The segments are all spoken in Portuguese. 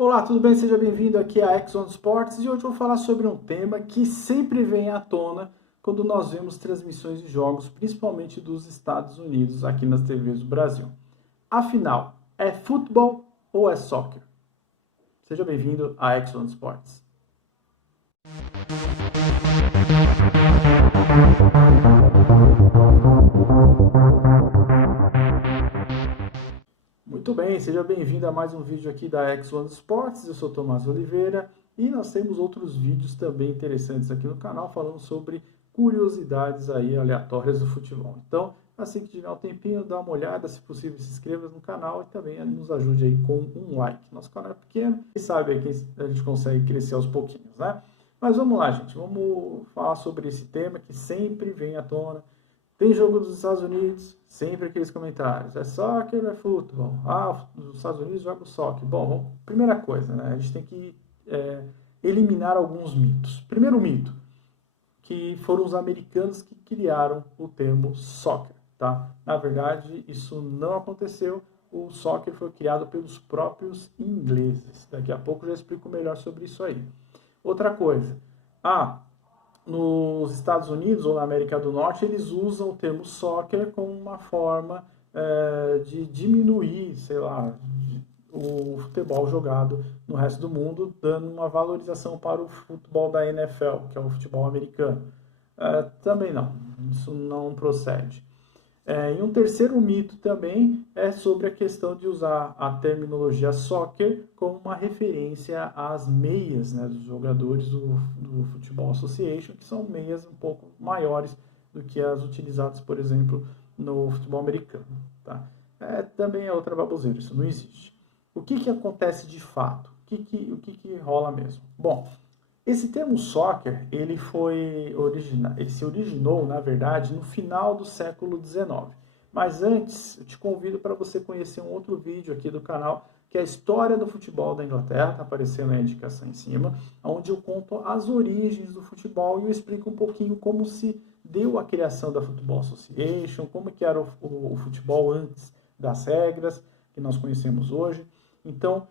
Olá, tudo bem? Seja bem-vindo aqui à Exxon Sports e hoje eu vou falar sobre um tema que sempre vem à tona quando nós vemos transmissões de jogos, principalmente dos Estados Unidos, aqui nas TVs do Brasil. Afinal, é futebol ou é soccer? Seja bem-vindo à Exxon Sports. Muito bem, seja bem-vindo a mais um vídeo aqui da X1 Sports. Eu sou Tomás Oliveira e nós temos outros vídeos também interessantes aqui no canal falando sobre curiosidades aí aleatórias do futebol. Então, assim que tiver um tempinho, dá uma olhada, se possível se inscreva no canal e também nos ajude aí com um like. Nosso canal é pequeno e sabe aí que a gente consegue crescer aos pouquinhos, né? Mas vamos lá, gente, vamos falar sobre esse tema que sempre vem à tona. Tem jogo dos Estados Unidos, sempre aqueles comentários. É soccer ou é futebol? Ah, os Estados Unidos jogam soccer. Bom, primeira coisa, né? A gente tem que eliminar alguns mitos. Primeiro mito, que foram os americanos que criaram o termo soccer, tá? Na verdade, isso não aconteceu. O soccer foi criado pelos próprios ingleses. Daqui a pouco eu já explico melhor sobre isso aí. Outra coisa. Nos Estados Unidos ou na América do Norte, eles usam o termo soccer como uma forma de diminuir, sei lá, o futebol jogado no resto do mundo, dando uma valorização para o futebol da NFL, que é o futebol americano. Também não, isso não procede. E um terceiro mito também é sobre a questão de usar a terminologia soccer como uma referência às meias, né, dos jogadores do Football Association, que são meias um pouco maiores do que as utilizadas, por exemplo, no futebol americano. Tá? Também é outra baboseira, isso não existe. O que acontece de fato? O que rola mesmo? Bom, esse termo soccer, ele se originou, na verdade, no final do século XIX. Mas antes, eu te convido para você conhecer um outro vídeo aqui do canal, que é a História do Futebol da Inglaterra, está aparecendo aí a indicação em cima, onde eu conto as origens do futebol e eu explico um pouquinho como se deu a criação da Football Association, como que era o futebol antes das regras que nós conhecemos hoje. Então,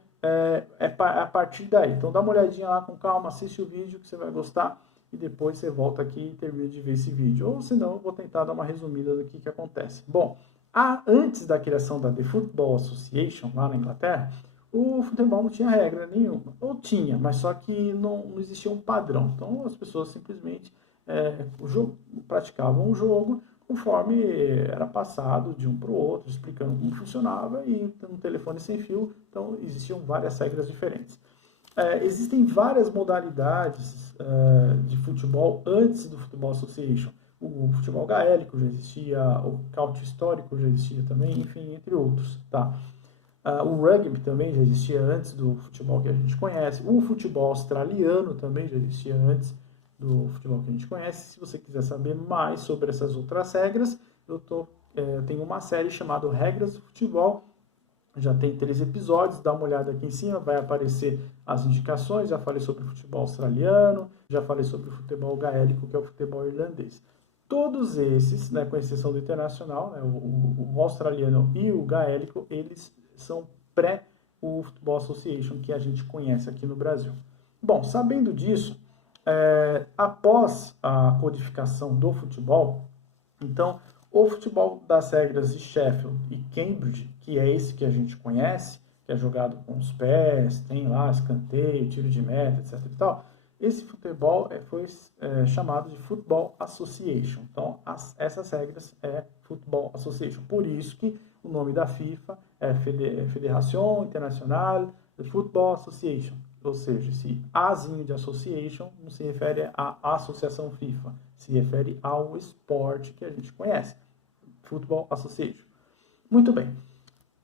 a partir daí. Então dá uma olhadinha lá com calma, assiste o vídeo que você vai gostar e depois você volta aqui e termina de ver esse vídeo. Ou senão eu vou tentar dar uma resumida do que acontece. Bom, antes da criação da The Football Association lá na Inglaterra, o futebol não tinha regra nenhuma. Ou tinha, mas só que não existia um padrão. Então as pessoas simplesmente praticavam o jogo conforme era passado de um para o outro, explicando como funcionava, e no telefone sem fio, então existiam várias regras diferentes. Existem várias modalidades de futebol antes do Football Association. O futebol gaélico já existia, o caute histórico já existia também, enfim, entre outros. Tá? O rugby também já existia antes do futebol que a gente conhece. O futebol australiano também já existia antes do futebol que a gente conhece. Se você quiser saber mais sobre essas outras regras, eu tenho uma série chamada Regras do Futebol. Já tem 3 episódios, dá uma olhada aqui em cima, vai aparecer as indicações. Já falei sobre o futebol australiano, já falei sobre o futebol gaélico, que é o futebol irlandês. Todos esses, né, com exceção do internacional, né, o australiano e o gaélico, eles são pré o Football Association, que a gente conhece aqui no Brasil. Bom, sabendo disso, após a codificação do futebol, então o futebol das regras de Sheffield e Cambridge, que é esse que a gente conhece, que é jogado com os pés, tem lá escanteio, tiro de meta, etc. e tal, esse futebol foi chamado de Football Association. Então, essas regras é Football Association. Por isso que o nome da FIFA é Federação Internacional de Football Association. Ou seja, esse Azinho de Association não se refere à Associação FIFA, se refere ao esporte que a gente conhece, Football Association. Muito bem.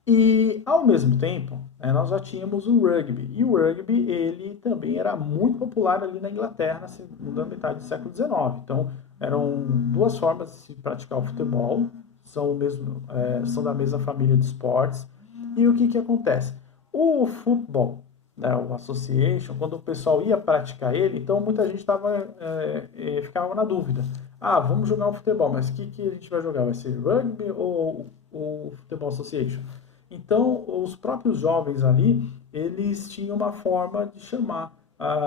E, ao mesmo tempo, nós já tínhamos o rugby. E o rugby, ele também era muito popular ali na Inglaterra, na segunda metade do século XIX. Então, eram 2 formas de se praticar o futebol, são da mesma família de esportes. E o que acontece? O futebol, né, o Association, quando o pessoal ia praticar ele, então muita gente ficava na dúvida. Vamos jogar um futebol, mas o que a gente vai jogar? Vai ser rugby ou o Futebol Association? Então, os próprios jovens ali, eles tinham uma forma de chamar,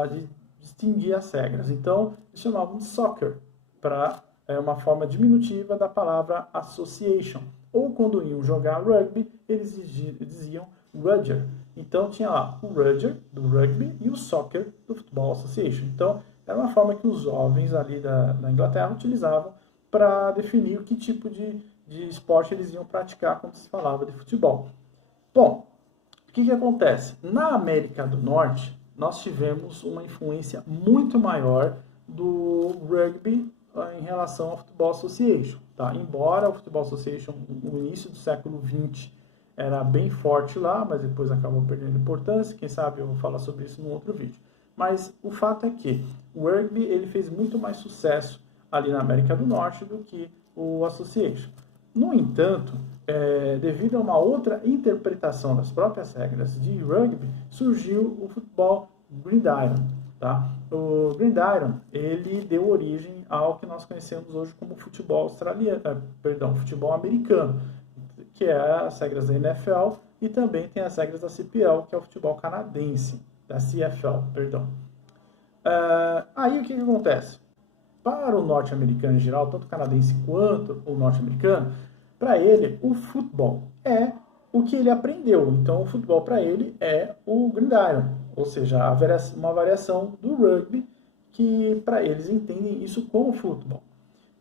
de distinguir as regras. Então, eles chamavam de soccer, para uma forma diminutiva da palavra association. Ou quando iam jogar rugby, eles diziam Rudger. Então tinha lá o Rudger do rugby e o Soccer do Football Association. Então era uma forma que os jovens ali da Inglaterra utilizavam para definir que tipo de esporte eles iam praticar quando se falava de futebol. Bom, o que acontece? Na América do Norte, nós tivemos uma influência muito maior do rugby em relação ao Football Association. Tá? Embora o Football Association, no início do século XX, era bem forte lá, mas depois acabou perdendo importância. Quem sabe eu vou falar sobre isso num outro vídeo. Mas o fato é que o rugby ele fez muito mais sucesso ali na América do Norte do que o Association. No entanto, devido a uma outra interpretação das próprias regras de rugby, surgiu o futebol gridiron. Tá? O gridiron ele deu origem ao que nós conhecemos hoje como futebol futebol americano, que é as regras da NFL, e também tem as regras da CPL, que é o futebol canadense, da CFL, perdão. Aí o que acontece? Para o norte-americano em geral, tanto o canadense quanto o norte-americano, para ele o futebol é o que ele aprendeu. Então o futebol para ele é o gridiron, ou seja, uma variação do rugby, que para eles entendem isso como futebol.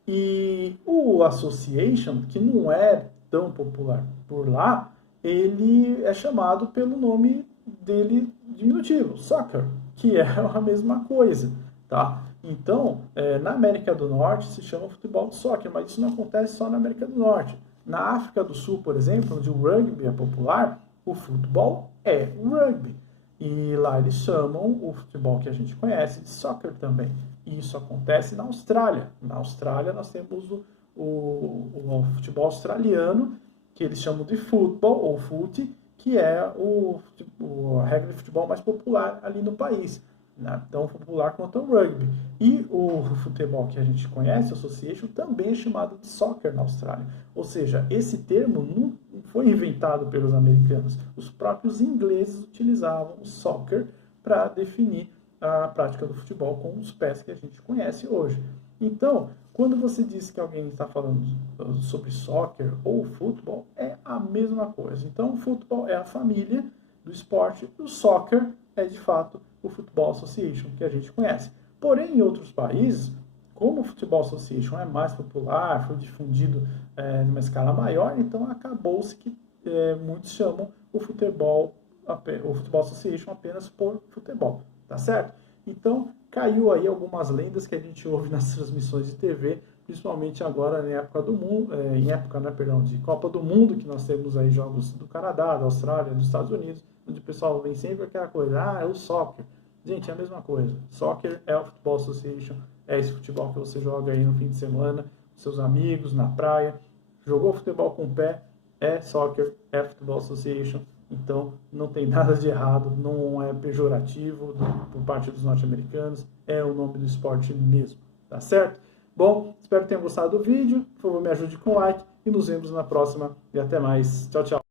E o association, que não é tão popular por lá, ele é chamado pelo nome dele diminutivo, soccer, que é a mesma coisa, tá? Então, na América do Norte se chama futebol de soccer, mas isso não acontece só na América do Norte. Na África do Sul, por exemplo, onde o rugby é popular, o futebol é rugby. E lá eles chamam o futebol que a gente conhece de soccer também. E isso acontece na Austrália. Na Austrália nós temos o futebol australiano, que eles chamam de football ou footy, que é a regra de futebol mais popular ali no país. Né? Tão popular quanto o rugby. E o futebol que a gente conhece, o association, também é chamado de soccer na Austrália. Ou seja, esse termo não foi inventado pelos americanos. Os próprios ingleses utilizavam o soccer para definir a prática do futebol com os pés que a gente conhece hoje. Então, quando você diz que alguém está falando sobre soccer ou futebol, é a mesma coisa. Então, o futebol é a família do esporte, e o soccer é, de fato, o Football Association, que a gente conhece. Porém, em outros países, como o Football Association é mais popular, foi difundido numa escala maior, então acabou-se que muitos chamam o Football Association apenas por futebol, tá certo? Então, caiu aí algumas lendas que a gente ouve nas transmissões de TV, principalmente agora na época de Copa do Mundo, que nós temos aí jogos do Canadá, da Austrália, dos Estados Unidos, onde o pessoal vem sempre aquela coisa, é o soccer. Gente, é a mesma coisa. Soccer é o Football Association, é esse futebol que você joga aí no fim de semana, com seus amigos, na praia. Jogou futebol com o pé, é soccer, é Football Association. Então, não tem nada de errado, não é pejorativo por parte dos norte-americanos, é o nome do esporte mesmo, tá certo? Bom, espero que tenham gostado do vídeo, por favor me ajude com o like e nos vemos na próxima e até mais. Tchau, tchau.